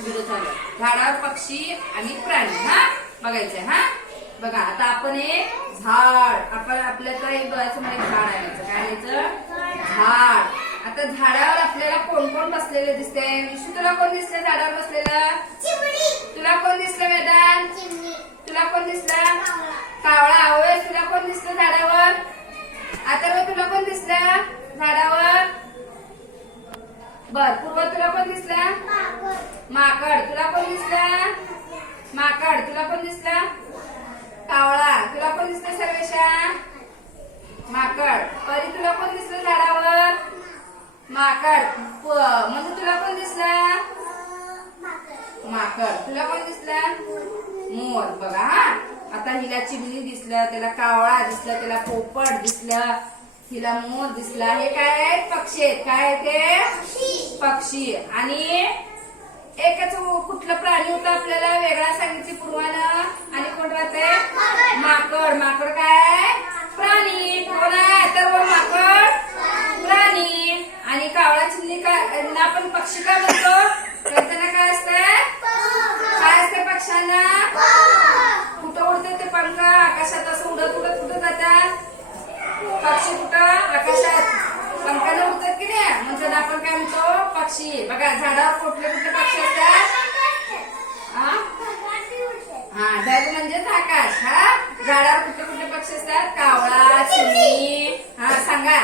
Video आहे. झाडावर पक्षी आणि प्राणी हा? बघायचंय हा? बघा आता आपण एक झाड आपण आपल्याकडे एक डोळ्याचं मला एक झाड आणायचं काय आणायचं झाड. आता झाडावर आपल्याला कोण कोण बसलेले दिसते? विशू तुला कोण दिसले झाडावर बसलेलं? तुला कोण दिसलं वेदांत तुला कोण दिसलं? कावळा. होय तुला कोण दिसलं झाडावर? आता तुला कोण दिसलं झाडावर? बर पूर्व तुला कोण दिसला? माकड. तुला कोण दिसला? माकड. तुला कोण दिसला? कावळा. तुला कोण दिसलं सर्वेशा? माकड. परी तुला कोण दिसलं झाडावर? माकड. म्हणजे तुला कोण दिसला? माकड. तुला कोण दिसला? मोर. बघा हा. आता हिला चिमणी दिसलं त्याला कावळा दिसलं त्याला पोपट दिसलं हिला मोर दिसला. हे काय आहेत? पक्षी आहेत. काय आहे ते? पक्षी. आणि एकच कुठलं प्राणी होतं आपल्याला वेगळा सांगितली पूर्वानं? आणि कोण राहते माकड. माकड. काय? प्राणी. कोण आहे? तर माकड. प्राणी. आणि कावळा चिमणी काय आपण पक्षी काय म्हणतो? तर त्यांना काय असतंय काय असते पक्ष्यांना? कुठं उडते ते पंख? आकाशात असं उडत उडत कुठं जातात. पक्षी कुठं? आकाशात. पंखाने उडतात की नाही? पक्षी. बघा झाडावर कुठले कुठले पक्षी असतात? हा? ढग म्हणजेच आकाश हा? झाडावर कुठले कुठले पक्षी असतात? कावळा चिमणी. हा सांगा.